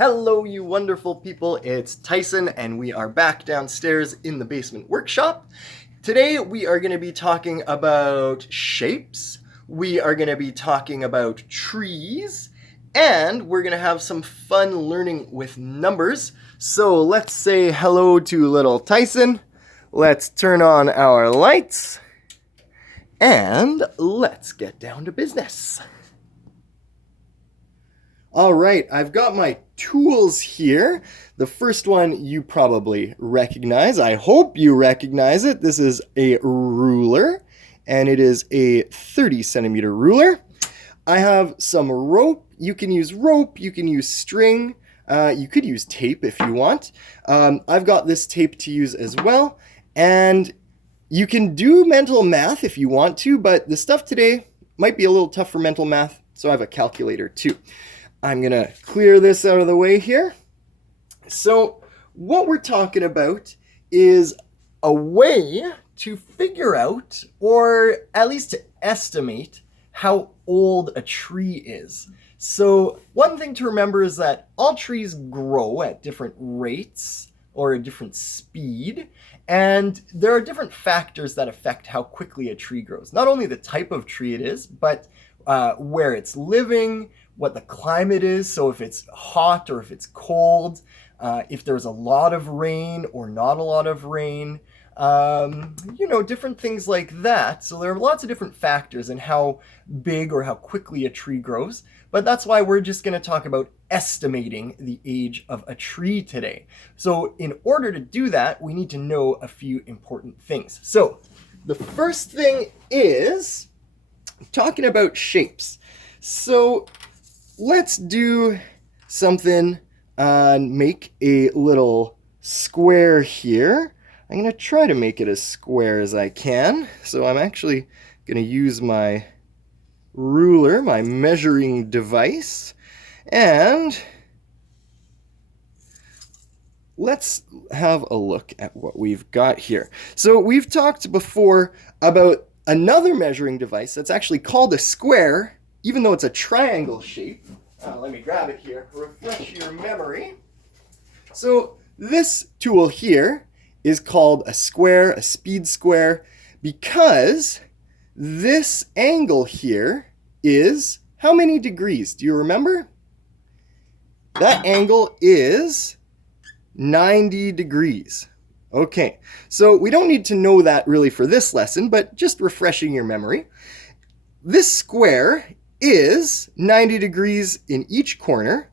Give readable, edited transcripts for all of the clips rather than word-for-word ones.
Hello, you wonderful people. It's Tyson, and we are back downstairs in the basement workshop. Today, we are going to be talking about shapes. We are going to be talking about trees, and we're going to have some fun learning with numbers. So let's say hello to little Tyson. Let's turn on our lights, and let's get down to business. All right, I've got my tools here. The first one you probably recognize. I hope you recognize it. This is a ruler, and it is a 30 centimeter ruler. I have some rope. You can use rope, you can use string, you could use tape if you want. I've got this tape to use as well, and you can do mental math if you want to, but the stuff today might be a little tough for mental math, so I have a calculator too. I'm going to clear this out of the way here. So what we're talking about is a way to figure out, or at least to estimate, how old a tree is. So one thing to remember is that all trees grow at different rates or a different speed, and there are different factors that affect how quickly a tree grows. Not only the type of tree it is, but where it's living, what the climate is, so if it's hot or if it's cold, if there's a lot of rain or not a lot of rain, different things like that. So there are lots of different factors in how big or how quickly a tree grows, but that's why we're just going to talk about estimating the age of a tree today. So in order to do that, we need to know a few important things. So the first thing is talking about shapes. So let's do something and make a little square here. I'm going to try to make it as square as I can. So I'm actually going to use my ruler, my measuring device, and let's have a look at what we've got here. So we've talked before about another measuring device that's actually called a square, even though it's a triangle shape. Let me grab it here, refresh your memory. So this tool here is called a square, a speed square, because this angle here is how many degrees? Do you remember? That angle is 90 degrees. Okay, so we don't need to know that really for this lesson, but just refreshing your memory. This square is 90 degrees in each corner,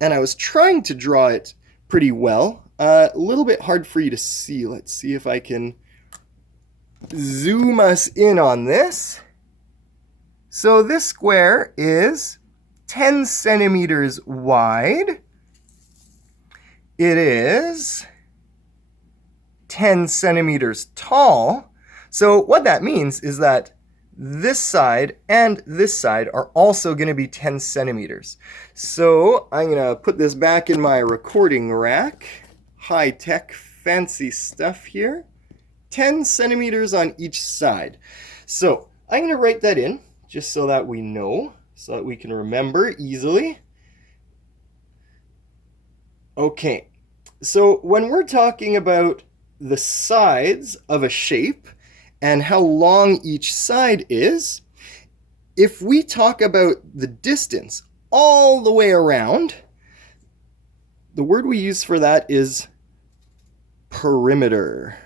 and I was trying to draw it pretty well. A little bit hard for you to see. Let's see if I can zoom us in on this. So this square is 10 centimeters wide. It is 10 centimeters tall. So what that means is that this side and this side are also going to be 10 centimeters. So I'm going to put this back in my recording rack. High-tech, fancy stuff here. 10 centimeters on each side. So I'm going to write that in just so that we know, so that we can remember easily. Okay, so when we're talking about the sides of a shape and how long each side is, if we talk about the distance all the way around, the word we use for that is perimeter.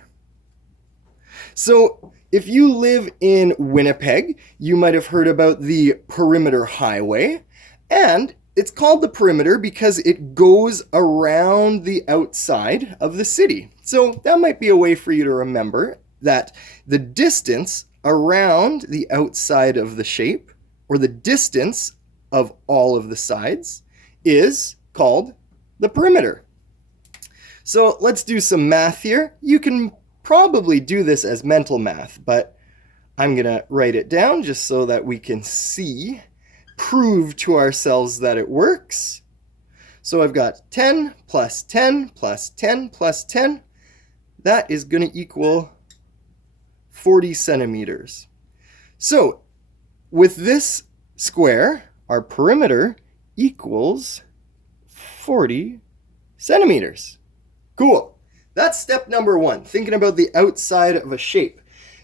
So if you live in Winnipeg, you might have heard about the Perimeter Highway, and it's called the perimeter because it goes around the outside of the city. So that might be a way for you to remember that the distance around the outside of the shape, or the distance of all of the sides, is called the perimeter. So let's do some math here. You can probably do this as mental math, but I'm going to write it down just so that we can see, prove to ourselves that it works. So I've got 10 plus 10 plus 10 plus 10. That is going to equal 40 centimeters. So with this square, our perimeter equals 40 centimeters. Cool. That's step number one, thinking about the outside of a shape.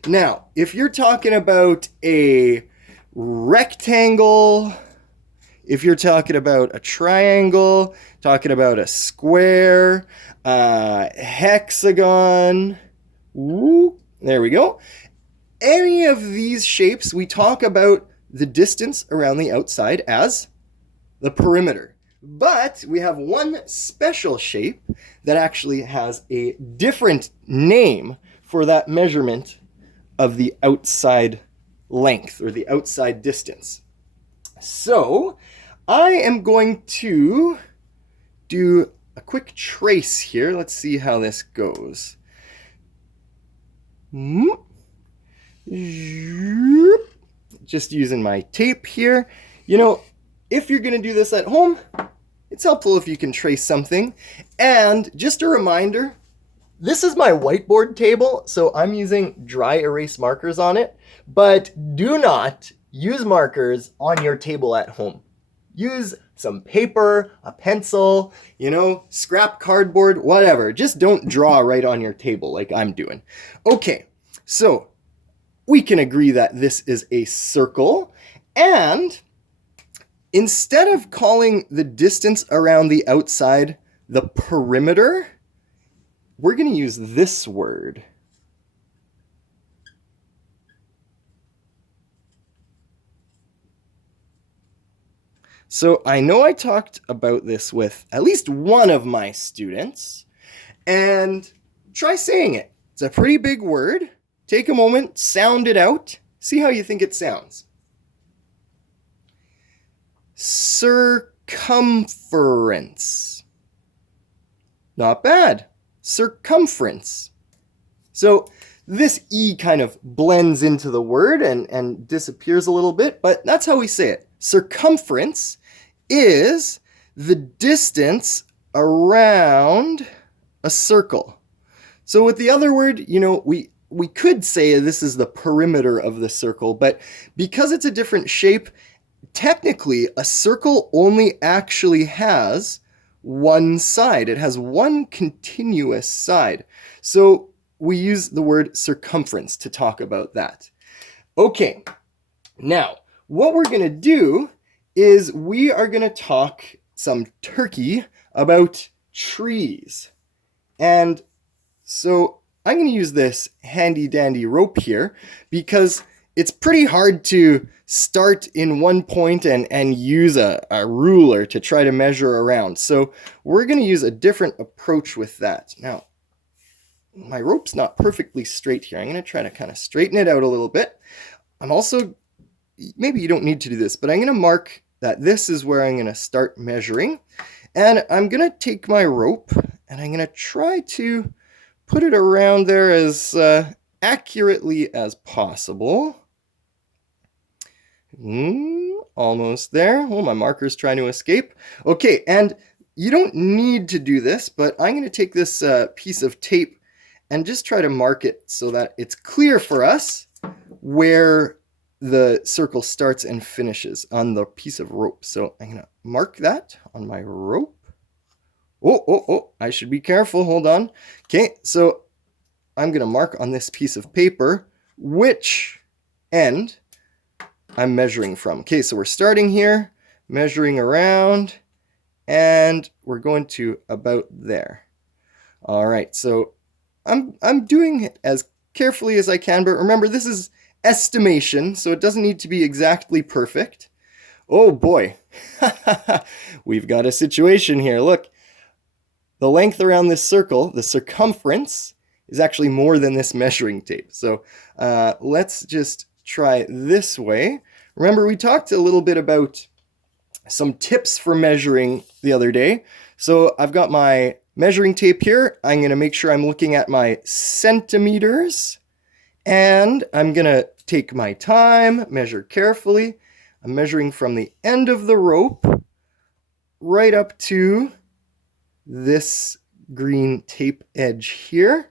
Now, if you're talking about a rectangle, if you're talking about a triangle, talking about a square, hexagon, there we go. Any of these shapes, we talk about the distance around the outside as the perimeter. But we have one special shape that actually has a different name for that measurement of the outside length or the outside distance. So I am going to do a quick trace here. Let's see how this goes. Just using my tape here. You know, if you're going to do this at home, it's helpful if you can trace something. And just a reminder, this is my whiteboard table, so I'm using dry erase markers on it, but do not use markers on your table at home. Use some paper, a pencil, scrap cardboard, whatever. Just don't draw right on your table like I'm doing. Okay, so we can agree that this is a circle, and instead of calling the distance around the outside the perimeter, we're going to use this word. So I know I talked about this with at least one of my students, and try saying it. It's a pretty big word. Take a moment, sound it out, see how you think it sounds. Circumference. Not bad. Circumference. So this E kind of blends into the word and disappears a little bit, but that's how we say it. Circumference is the distance around a circle. So with the other word, we could say this is the perimeter of the circle, but because it's a different shape, technically a circle only actually has one side. It has one continuous side. So we use the word circumference to talk about that. Okay, now what we're going to do is we are going to talk some turkey about trees. And so I'm going to use this handy dandy rope here because it's pretty hard to start in one point and use a ruler to try to measure around. So we're going to use a different approach with that. Now, my rope's not perfectly straight here. I'm going to try to kind of straighten it out a little bit. I'm also, maybe you don't need to do this, but I'm going to mark that this is where I'm going to start measuring. And I'm going to take my rope and I'm going to try to put it around there as accurately as possible. Almost there. Oh, my marker's trying to escape. Okay, and you don't need to do this, but I'm going to take this piece of tape and just try to mark it so that it's clear for us where the circle starts and finishes on the piece of rope. So I'm going to mark that on my rope. Oh, I should be careful. Hold on. Okay, so I'm going to mark on this piece of paper which end I'm measuring from. Okay, so we're starting here, measuring around, and we're going to about there. All right, so I'm doing it as carefully as I can, but remember, this is estimation, so it doesn't need to be exactly perfect. Oh boy, we've got a situation here. Look, the length around this circle, the circumference, is actually more than this measuring tape. So let's just try this way. Remember, we talked a little bit about some tips for measuring the other day. So I've got my measuring tape here. I'm going to make sure I'm looking at my centimeters. And I'm going to take my time, measure carefully. I'm measuring from the end of the rope right up to this green tape edge here.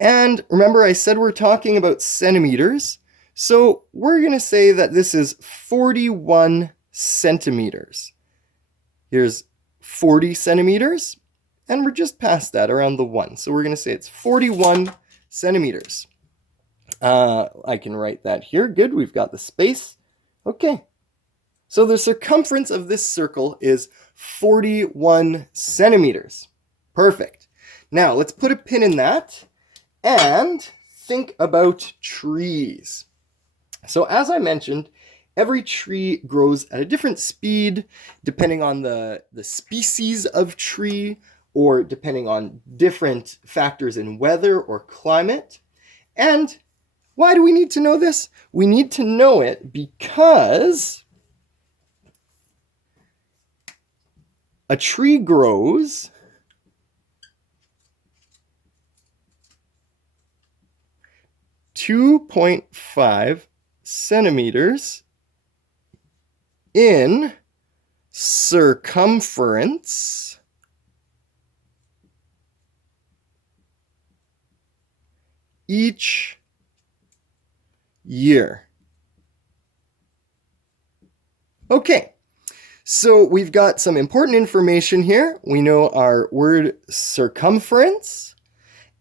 And remember, I said we're talking about centimeters. So we're going to say that this is 41 centimeters. Here's 40 centimeters, and we're just past that, around the 1. So we're going to say it's 41 centimeters. I can write that here. Good, we've got the space. Okay. So the circumference of this circle is 41 centimeters. Perfect. Now, let's put a pin in that and think about trees. So as I mentioned, every tree grows at a different speed depending on the species of tree or depending on different factors in weather or climate. And why do we need to know this? We need to know it because a tree grows .5 centimeters in circumference each year. Okay, so we've got some important information here. We know our word circumference,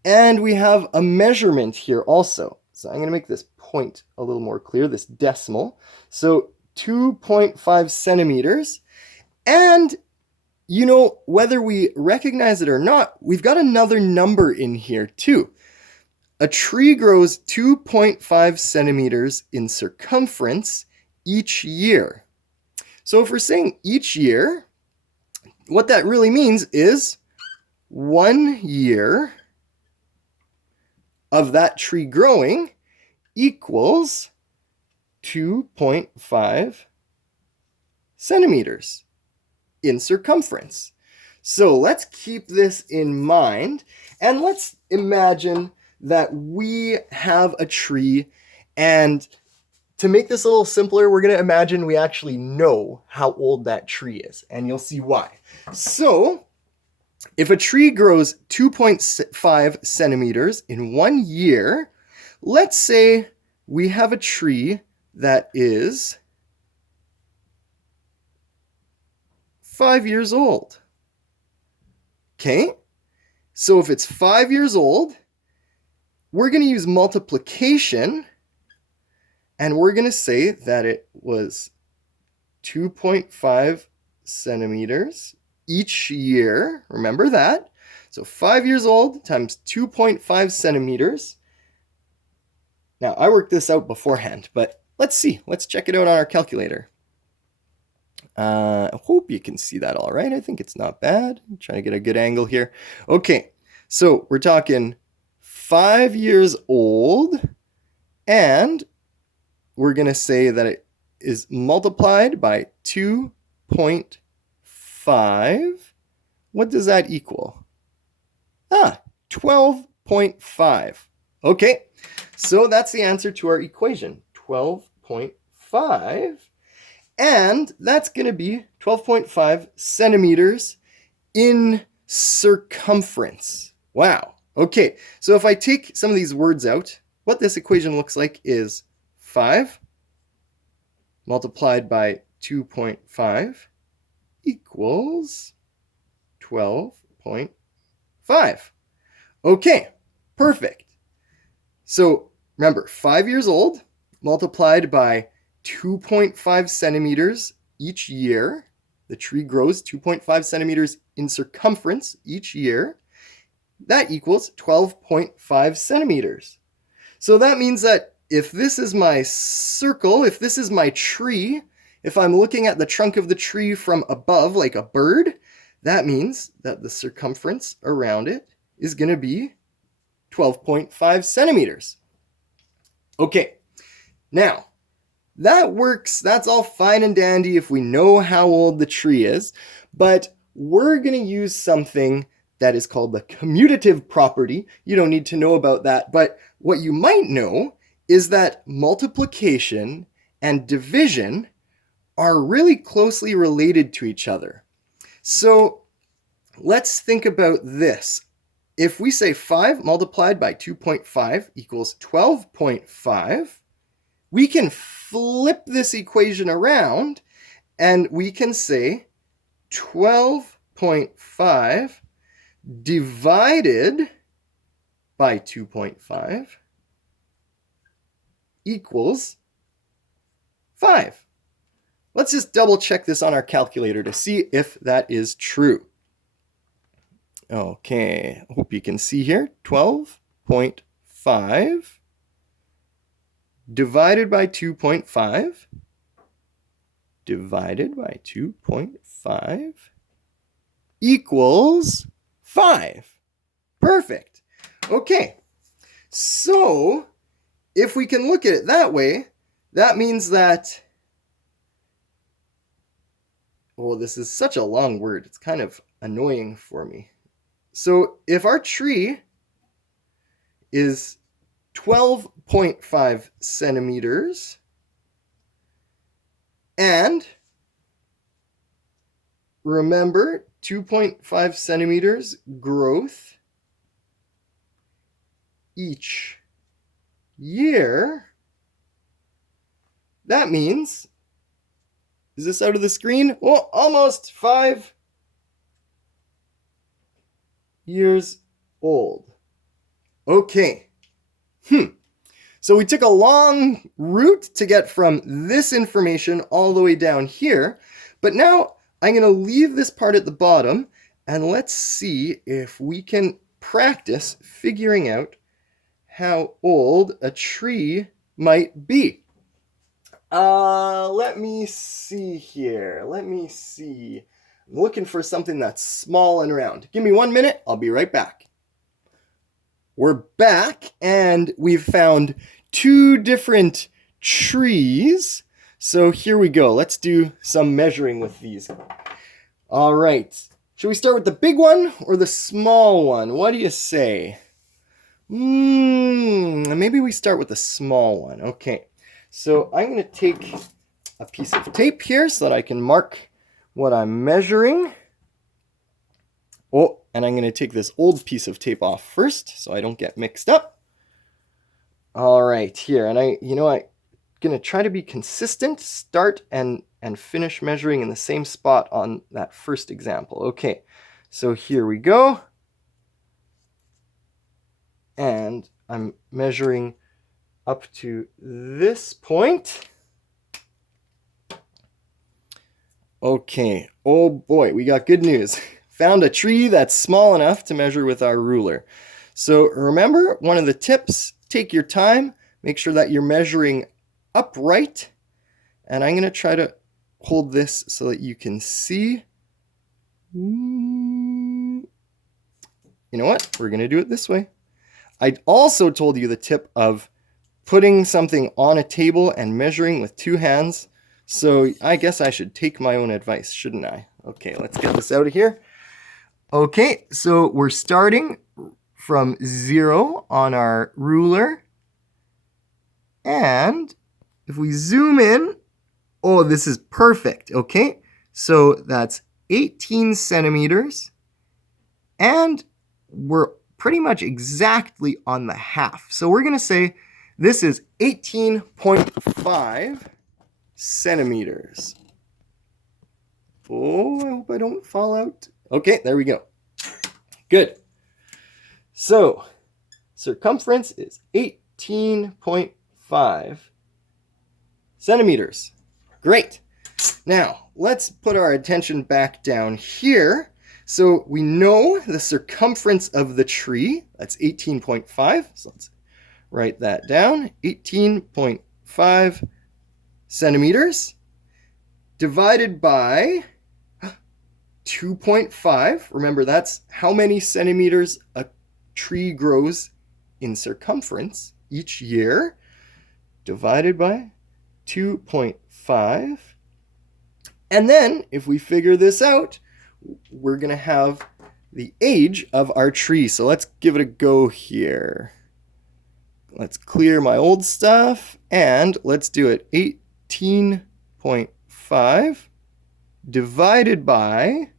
and we have a measurement here also. So I'm going to make this point a little more clear, this decimal. So 2.5 centimeters. And, you know, whether we recognize it or not, we've got another number in here too. A tree grows 2.5 centimeters in circumference each year. So if we're saying each year, what that really means is 1 year of that tree growing equals 2.5 centimeters in circumference. So let's keep this in mind, and let's imagine that we have a tree, and to make this a little simpler, we're going to imagine we actually know how old that tree is, and you'll see why. So if a tree grows 2.5 centimeters in 1 year, let's say we have a tree that is 5 years old. Okay, so if it's 5 years old, we're going to use multiplication, and we're going to say that it was 2.5 centimeters each year. Remember that. So 5 years old times 2.5 centimeters. Now, I worked this out beforehand, but let's see. Let's check it out on our calculator. I hope you can see that all right. I think it's not bad. I'm trying to get a good angle here. Okay, so we're talking 5 years old, and we're going to say that it is multiplied by 2.5. What does that equal? 12.5. Okay, so that's the answer to our equation, 12.5. And that's going to be 12.5 centimeters in circumference. Wow. Okay, so if I take some of these words out, what this equation looks like is 5 multiplied by 2.5 equals 12.5. Okay, perfect. So remember, 5 years old multiplied by 2.5 centimeters each year. The tree grows 2.5 centimeters in circumference each year. That equals 12.5 centimeters. So that means that if this is my circle, if this is my tree, if I'm looking at the trunk of the tree from above like a bird, that means that the circumference around it is going to be 12.5 centimeters. Okay, now that works. That's all fine and dandy if we know how old the tree is, but we're going to use something that is called the commutative property. You don't need to know about that, but what you might know is that multiplication and division are really closely related to each other. So let's think about this. If we say 5 multiplied by 2.5 equals 12.5, we can flip this equation around and we can say 12.5 2.5 divided by 2.5 equals 5. Let's just double check this on our calculator to see if that is true. Okay, I hope you can see here. 12.5 divided by 2.5 divided by 2.5 equals 5. Perfect. Okay, so if we can look at it that way, that means that, oh, this is such a long word. It's kind of annoying for me. So if our tree is 12.5 centimeters and remember 2.5 centimeters growth each year, that means, is this out of the screen? Oh, almost 5 years old. Okay. So we took a long route to get from this information all the way down here, but now I'm going to leave this part at the bottom and let's see if we can practice figuring out how old a tree might be. Let me see here. Let me see. I'm looking for something that's small and round. Give me 1 minute. I'll be right back. We're back and we've found 2 different trees. So here we go. Let's do some measuring with these. All right. Should we start with the big one or the small one? What do you say? Maybe we start with the small one. Okay. So I'm going to take a piece of tape here so that I can mark what I'm measuring. Oh, and I'm going to take this old piece of tape off first so I don't get mixed up. All right, here. And I'm going to try to be consistent, start and finish measuring in the same spot on that first example. Okay, so here we go. And I'm measuring up to this point. Okay, oh boy, we got good news. Found a tree that's small enough to measure with our ruler. So remember, one of the tips, take your time, make sure that you're measuring upright. And I'm going to try to hold this so that you can see. You know what? We're going to do it this way. I also told you the tip of putting something on a table and measuring with 2 hands. So I guess I should take my own advice, shouldn't I? Okay, let's get this out of here. Okay, so we're starting from 0 on our ruler. And if we zoom in, oh, this is perfect. Okay, so that's 18 centimeters. And we're pretty much exactly on the half. So we're going to say this is 18.5 centimeters. Oh, I hope I don't fall out. Okay, there we go. Good. So circumference is 18.5 centimeters. Great. Now, let's put our attention back down here. So we know the circumference of the tree, that's 18.5. So let's write that down. 18.5 centimeters divided by 2.5. Remember, that's how many centimeters a tree grows in circumference each year, divided by 2.5. And then, if we figure this out, we're going to have the age of our tree. So let's give it a go here. Let's clear my old stuff, and let's do it. 18.5 divided by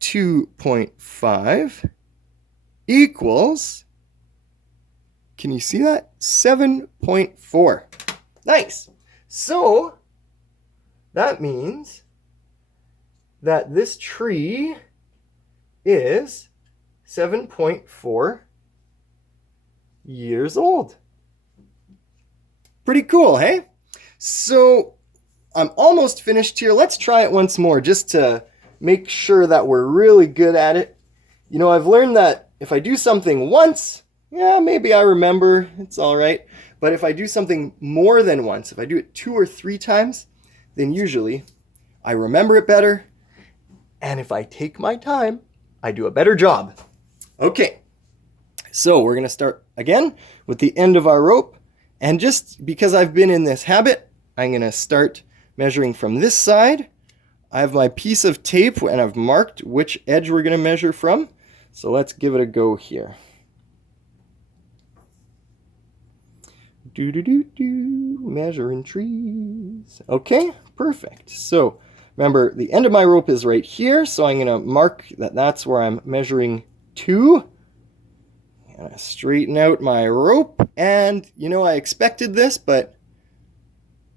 2.5 equals, can you see that? 7.4. Nice. So that means that this tree is 7.4 years old. Pretty cool, hey? So I'm almost finished here. Let's try it once more just to make sure that we're really good at it. You know, I've learned that if I do something once, yeah, maybe I remember, it's all right. But if I do something more than once, if I do it 2 or 3 times, then usually I remember it better. And if I take my time, I do a better job. Okay, so we're going to start again with the end of our rope. And just because I've been in this habit, I'm going to start measuring from this side. I have my piece of tape and I've marked which edge we're going to measure from. So let's give it a go here. Measuring trees. Okay, perfect. So remember, the end of my rope is right here, so I'm going to mark that that's where I'm measuring to. I'm going to straighten out my rope, and you know, I expected this, but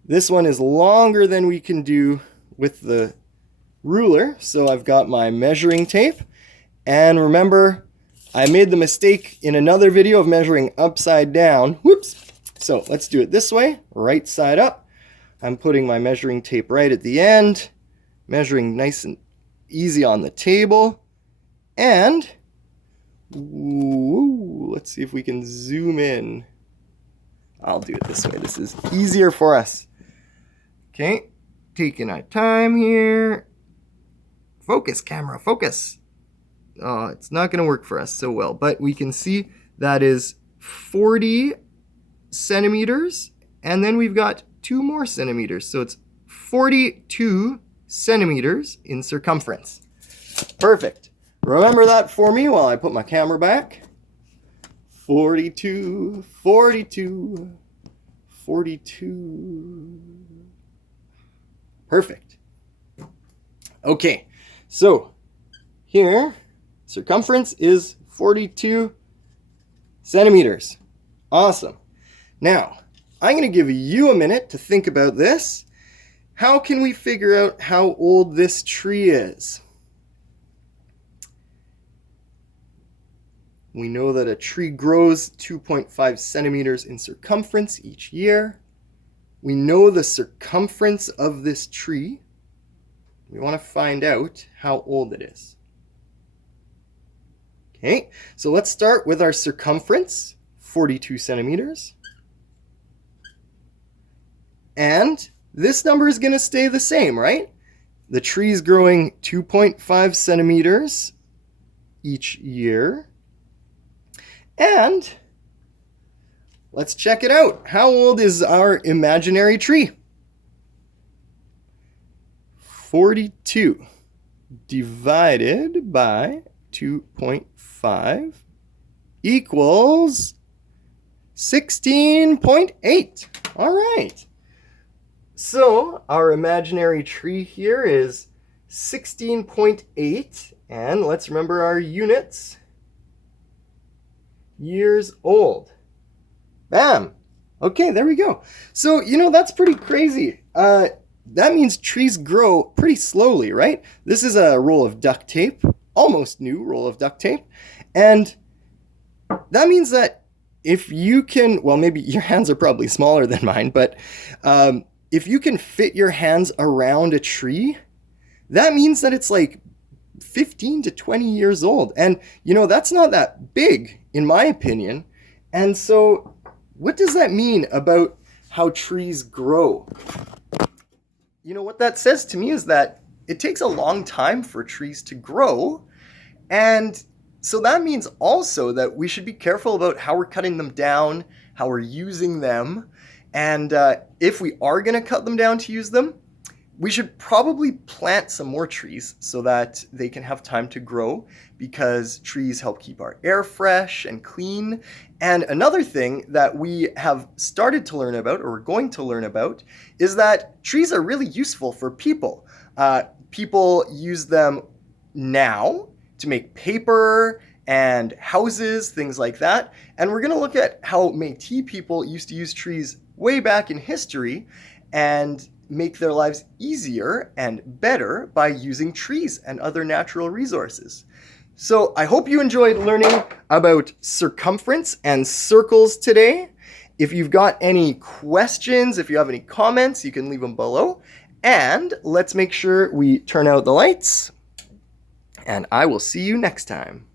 this one is longer than we can do with the ruler, so I've got my measuring tape. And remember, I made the mistake in another video of measuring upside down. Whoops! So let's do it this way, right side up. I'm putting my measuring tape right at the end, measuring nice and easy on the table. And let's see if we can zoom in. I'll do it this way. This is easier for us. Okay, taking our time here. Focus, camera, focus. Oh, it's not going to work for us so well, but we can see that is 40 centimeters, and then we've got 2 more centimeters, so it's 42 centimeters in circumference. Perfect. Remember that for me while I put my camera back. 42, 42, 42. Perfect. Okay, so here, circumference is 42 centimeters. Awesome. Now, I'm going to give you a minute to think about this. How can we figure out how old this tree is? We know that a tree grows 2.5 centimeters in circumference each year. We know the circumference of this tree. We want to find out how old it is. Okay, so let's start with our circumference, 42 centimeters. And this number is going to stay the same, right? The tree is growing 2.5 centimeters each year. And let's check it out. How old is our imaginary tree? 42 divided by 2.5 equals 16.8. All right. So our imaginary tree here is 16.8, and let's remember our units. Years old. Bam! Okay, there we go. So, you know, that's pretty crazy. That means trees grow pretty slowly, right? This is a roll of duct tape, almost new roll of duct tape. And that means that if you can, well, maybe your hands are probably smaller than mine, but if you can fit your hands around a tree, that means that it's like 15 to 20 years old. And, you know, that's not that big, in my opinion. And so what does that mean about how trees grow? You know, what that says to me is that it takes a long time for trees to grow. And so that means also that we should be careful about how we're cutting them down, how we're using them. And if we are going to cut them down to use them, we should probably plant some more trees so that they can have time to grow, because trees help keep our air fresh and clean. And another thing that we have started to learn about, or we're going to learn about, is that trees are really useful for people. People use them now to make paper and houses, things like that. And we're going to look at how Métis people used to use trees way back in history, and make their lives easier and better by using trees and other natural resources. So I hope you enjoyed learning about circumference and circles today. If you've got any questions, if you have any comments, you can leave them below. And let's make sure we turn out the lights. And I will see you next time.